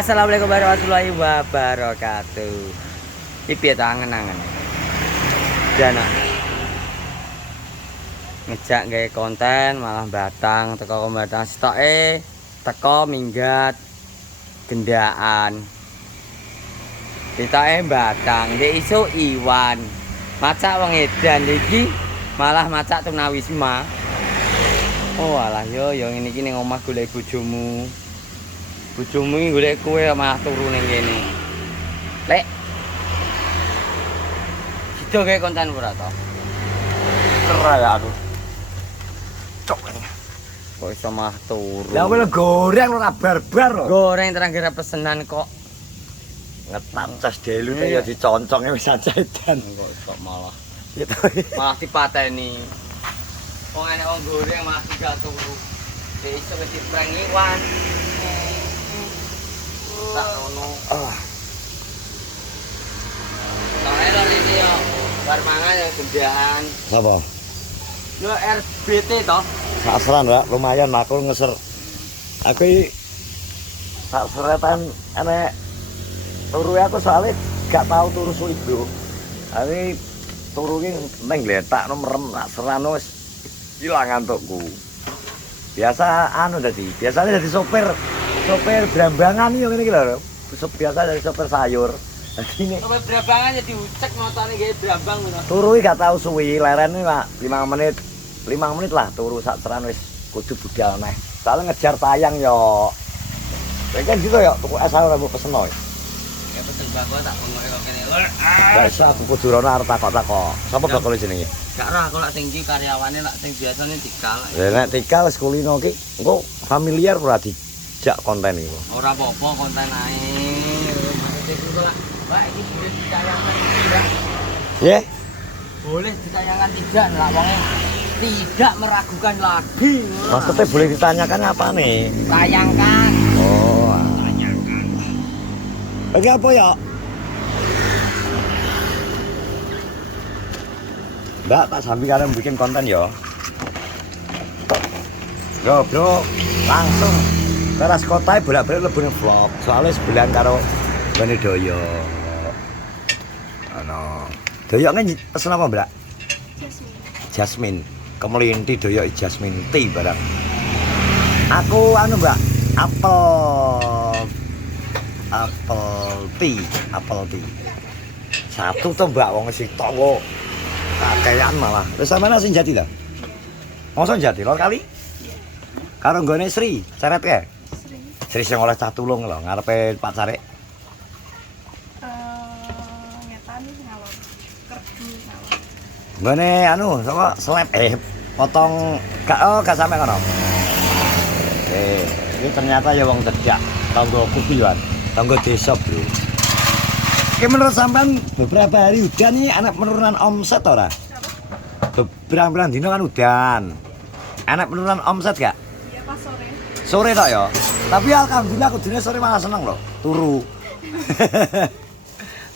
Assalamualaikum warahmatullahi wabarakatuh. Iki piye ta angen-angen. Jana. Ngejak gawe konten malah batang teko batang stoke teko minggat gendaan. Ditoke batang, ndek iso Iwan. Macak wong edan iki malah macak tunawisma. Oh alah yo ngene iki ning omah golek bojomu. Bojomu iki golek kowe malah turu ning kene. Lek. Sido gawe konten ora to? Kerah ya aku. Cok. Kok iso malah turu. Ya wis goreng ora barbar lho. Goreng terang gara pesenan kok. Ngetan cas delune ya diconconge wis ajadan. Kok iso malah Gitu. malah dipateni. Wong enek wong goreng malah juga turu. Dek iso wis dipreng Iwan. Tak ngono. Soale lho iki yo bar mangan yang gendaan. Apa? Yo RBT toh. Sakseran, Pak. Lumayan aku ngeser. Aku iki sak seretan enek turu aku soalnya gak tahu turu suwi, Bro. Tapi turu ki ning gletak merem tak seran wis ilang ngantukku. Biasa anu dadi, biasanya dadi sopir brambangan yo ngene iki lho. Biasa dari sopir sayur. Dadi nek Sampai berambangan jadi ucek motone gawe brambang ngono. turu iki gak tau suwi, leren iki Pak 5 menit. 5 menit lah turu sak seran wis kudu budal neh. Soale ngejar tayang yo. Kan juga yo tuku es ora mbok peseno. Ya pesen bakul tak pengoke kok kene. Biasa aku kudu rono arep takok-takok. Sapa bakul jenenge? Gak roh aku lak sing iki karyawane lak sing biasane dikal. Nek tikal wis kulino ki engko familiar ora dijak konten iki. Ora apa-apa konten ae. Maksudnya iku lak, Pak iki boleh ditayangkan tidak? Nggih. Boleh ditayangkan tidak lak wonge tidak meragukan lagi. Maksudnya boleh ditanyakan apa nih? Tayangkan. Oh. Lagi apa ya? Mbak, tak sambil kalian bikin konten ya. Yo bro, langsung ke ras kota bolak-balik lebih vlog. Soalnya sebelahan karo Bani Doyo. Ano, Doyo kan pesen apa mbak? Jasmine. Kemelinti Doyo Jasmine tea barang. Aku anu mbak, apel tea. Satu tuh mbak wong sing tok kakean malah. Wis sampeyan sing jati ta? Mosok jati lor kali? Karo nggone Sri, seret ke? Sri sing oleh cah tulung lho ngarepe Pak Carek. Ngetani ngalor. Kerdu ngalor. Nggone anu sapa seleb potong gak sampe kono. Ini ternyata ya wong cedhak, tanggoku pian, tanggo desa, Bro. Oke, menurut sampean beberapa hari udan ini anak penurunan omset ora? Berang-berang dino kan udan. Anak penurunan omset gak? Iya pas sore. Sore tok ya. Tapi alhamdulillah aku dine sore malah seneng loh, turu.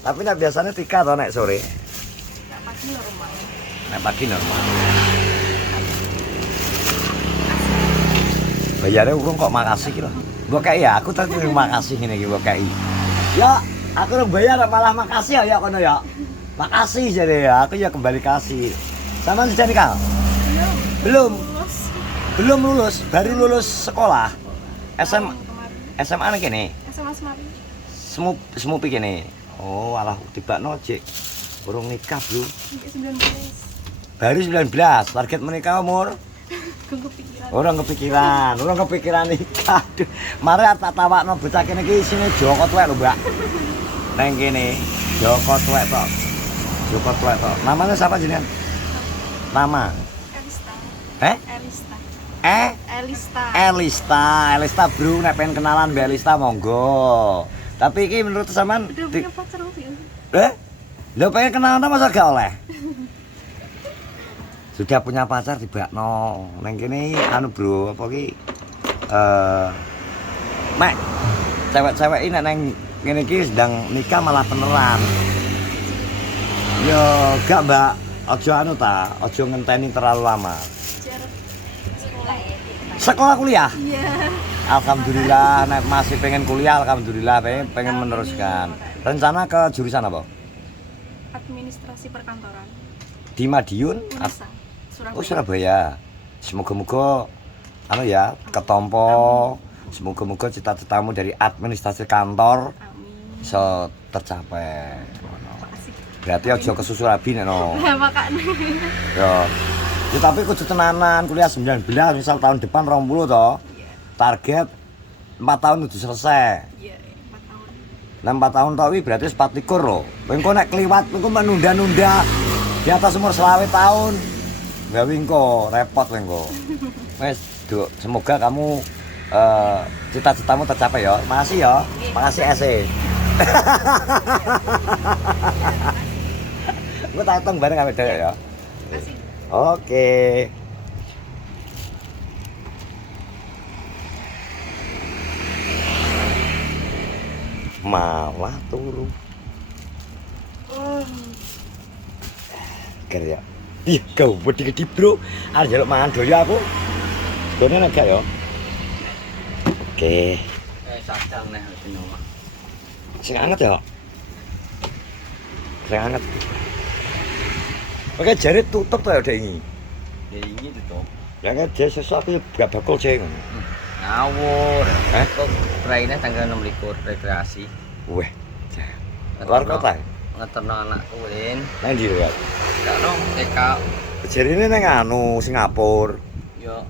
Tapi nek biasanya tika to nek sore. Nggak pagi normal. Nek pagi normal. Bayarnya urung kok makasih gitu. Mbok kei ya, aku tadi makasih ngene iki mbok kei. Ya, aku udah bayar malah makasih ya kono ya. Makasih jadi ya, aku ya kembali kasih. Sama sudah nikah? Belum. Lulus. Belum lulus, baru lulus sekolah. Kemarin. SMA nih kene. SMA Semarang. Semupi kene. Oh, alah tibakno jek. Urung nikah, Bro. Sampai 19. Baru 19, target menikah umur Gue kepikiran. orang kepikiran nikah. Aduh, mari tak tawakno bocah kene iki isine Joko tuwek lho, Mbak. Neng kene, Joko tuwek tok. Namanya siapa jenengan? Nama? Elista. Elista, Bro. Nek pengen kenalan Mbak Elista monggo. Tapi iki menurut sampean Udah punya pacar belum? Lho pengen kenalan masa gak oleh? Sudah punya pacar dibakno. Neng kene anu Bro, apa ki mek cewek-cewek ini neng ngene iki sedang nikah malah beneran. Yo gak Mbak, aja anu ta, aja ngenteni terlalu lama. Jarak sekolah. Sekolah kuliah? Iya. Alhamdulillah nek masih pengen kuliah alhamdulillah pengen meneruskan. Rencana ke jurusan apa? Administrasi perkantoran. Di Madiun? Unesa. Surabaya. Oh Surabaya. Semoga-moga anu ya ketompo. Semoga-moga cita-citamu dari administrasi kantor Amin. bisa tercapai. Makasih. Berarti aja kesusu rabi nek no. Nah, makanya. Ya. Ya tapi kudu tenanan kuliah 19 misal tahun depan 20 toh. Iya. Target 4 tahun udah selesai. Iya, 4 tahun. Nah 4 tahun tau berarti 4 likur loh. Engko nek kliwat engko menunda-nunda di atas umur 20 tahun. Gawe engko repot engko. Wes, Duk, semoga kamu cita-citamu tercapai ya. Makasih ya. Makasih SE. Gue tatong bareng sama Dek ya. Makasih. Oke. Malah turu. Kerja. Ih, kau gede-gede bro. Ada jaluk mangan doyo aku. Sebenarnya enggak ya. Oke. Sadang nih di rumah. Sing anget ya. Sing anget. Oke, jari tutup tuh udah ini. Ya ini tuh. Ya kan dia sesuatu gak bakul ceng. Ngawur. Kok raine tanggal 26 rekreasi. Weh. Luar kota. Ngeterno anakku Win. Nang ndi lho ya? Karo TK Jarine nang anu Singapura. yo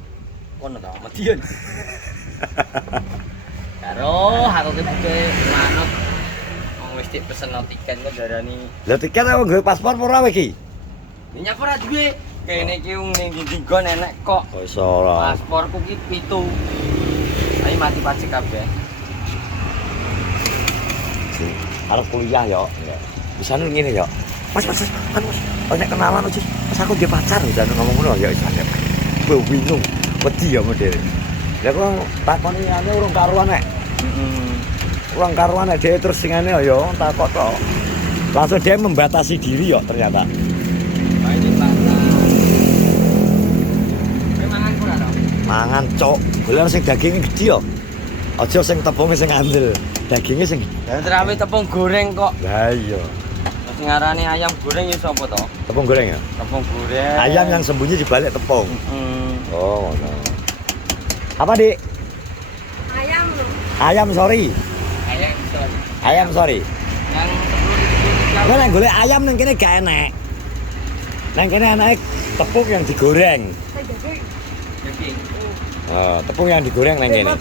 kono to Madiun. Karo aku kebuke manut wong wis pesen tiket kok darani. Lah tiket aku nggawe paspor ora iki? Minyak ora duwe. Kene iki wong ning Digon enek kok. Oh iso ora. Pasporku ki 7. Ayo mati pajak kabeh. Arep kuliah ya. Bisa nu ngene ya. Mas, anu Mas. Oh nek kenalan Mas. Mas aku dia pacar udah ngomong ngono ya iso. Gue bingung. Wedi ya model. Lah kok takoni ane urung karuan nek. Urung karuan nek dhewe terus singane ya takok tok. Langsung dia membatasi diri ya ternyata. Ini mangan. Mangan ora to? Mangan cok. Golek sing dagingnya gede ya. Aja sing tepungnya sing andel. Dagingnya sing Lah terawe tepung goreng kok. Lah iya. Sing ngarani ayam goreng ya sapa to? Tepung goreng ya? Tepung goreng. Ayam yang sembunyi di balik tepung. Oh, no. Apa, Dik? Ayam loh. Ayam sorry. Ayam sorry. Ayam sorry. Yang sebelum Gue nek golek ayam nang kene gak enek. Nang kene enek tepung yang digoreng. daging. Oh, tepung yang digoreng nang kene.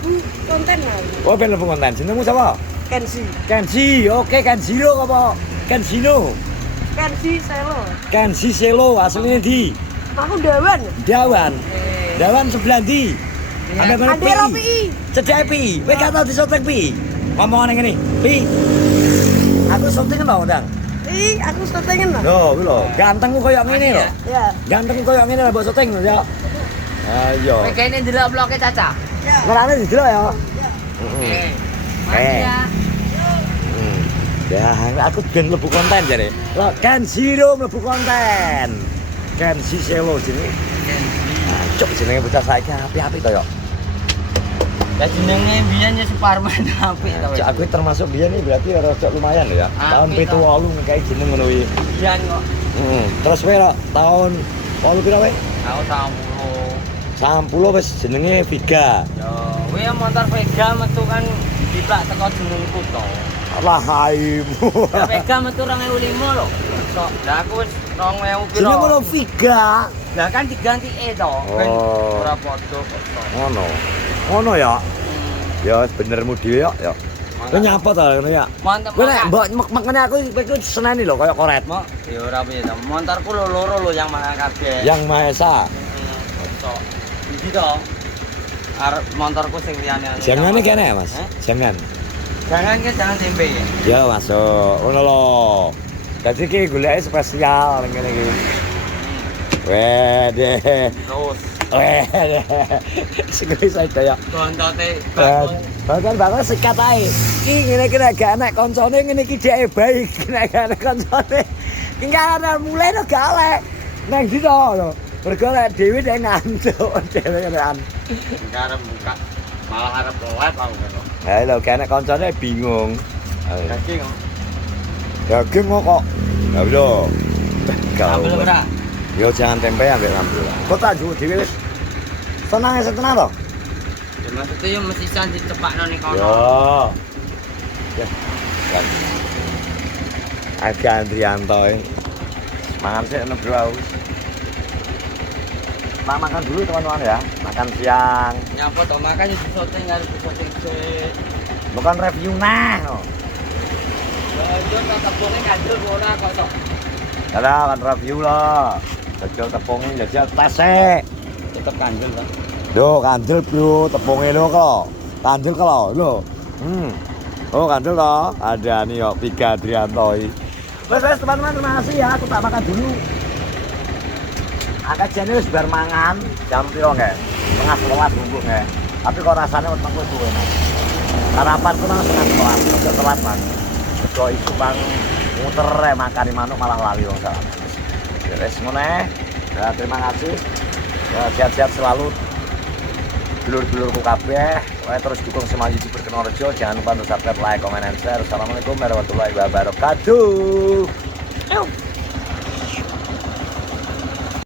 Konten lah. Oh, ben lebih konten. Jenengmu sapa? Kensi. Kenzi. Oke, Kenziro apa? Kenzino. Kensi Selo. Kenzi Selo aslinya di Aku Dawan. Dawan. Dawan sebelah ndi? Ambil mana Antero pi? PI. Cedek pi. Kowe gak tau disotek pi. Ngomong nang kene. Pi. Aku syuting lho, Ndang. Ih, aku syutingin lah. Lho, kuwi lho, gantengku koyo ngene lho. Ya. Gantengku koyo ngene lho mbok syuting lho ya. Ayo. Kowe kene ndelok vloge Caca. Ya. Ngerane didelok ya. Oke. Makasih ya. Ya, aku ben mlebu konten jare. Lho, Kenziro mlebu konten. Kenzi Selo jenenge. Cuk jenenge bocah saiki apik-apik to ya. Ya jenenge biyen ya Suparman apik to. Cuk aku termasuk dia nih berarti rada lumayan lho ya. Tahun Apik, 78 kayak jeneng ngono kuwi. Biyen kok. Terus kowe tahun 8 pira kowe? Aku 90 wis jenenge Viga. Yo, kuwi motor Vega metu kan diplak teko jenengku to. Lah haimu. Ya Vega metu 2005 lho. Kok lah aku wis 2000 piro. Jenenge ngono Viga. Lah kan diganti E to. Ben Oh. ora padha kok. Ngono. Ngono ya. Ya benermu dhewe ya. Kowe nyapa to ngono ya? Mantep. Kowe nek mbok makane aku kowe seneni lho kaya koret. Mo, ya ora piye to. Motorku loro lho yang mangan kabeh. Yang Maesa. Kok iki to. Arep motorku sing liyane. Jangane kene ya, Mas. Jangan. Jangan ke jangan tempe. Ya masuk. Ngono lho. Dadi ki goleke spesial ngene iki. Wede. Terus Wede. Sing iso ya. bontote bangun. Bahkan sikat ae. Ki ngene iki nek gak enek koncone ngene iki dhek baik nek gak enek koncone. Ki gak ana mulai to gak oleh. Nang ndi to lho. Mergo lek dhewe dhek ngantuk dhewe kan. Karep buka Malah harap live aku kok. Ya lho kene koncone bingung. Ayo. Daging kok. Daging kok. Ya lho. Sambel ora? Yo jangan tempe ambek sambel. Kok tak jual dhewe wis. Tenang ya tenang to. Ya maksudnya yo mesti san dicepakno ning kono. Yo. Ya. Kan. Agak Andrianto ini. Mangan sih enak bro. Nah, makan dulu teman-teman ya. Makan siang. Nyapa to makan di syuting harus syuting sih. Bukan review nah. No. Yo tetep boleh kanjur ora kok to. Ada kan review lah. Jajal tepungnya jajal tasek. Tetep kanjur lah. Duh, kanjel bro, tepungnya lo kok. Kanjel kalau lo. Oh, kanjel loh. Ada nih yuk, Pika Adrianto. Wes teman-teman, terima kasih ya. Aku tak makan dulu. Angkat jane wis bar mangan jam piro nggih? Tengah 11 bungkus nggih. Tapi kok rasanya wis mengko suwe Mas. Harapanku nang setengah 11, ojo telat Mas. Mergo iku bang muter makan manuk malah lali wong salah. Ya wis ngono ya. Terima kasih. Ya, sehat-sehat selalu. Dulur-dulurku kabeh, wae terus dukung semua YouTuber Kenorejo. Jangan lupa untuk subscribe, like, comment, and share. Assalamualaikum warahmatullahi wabarakatuh.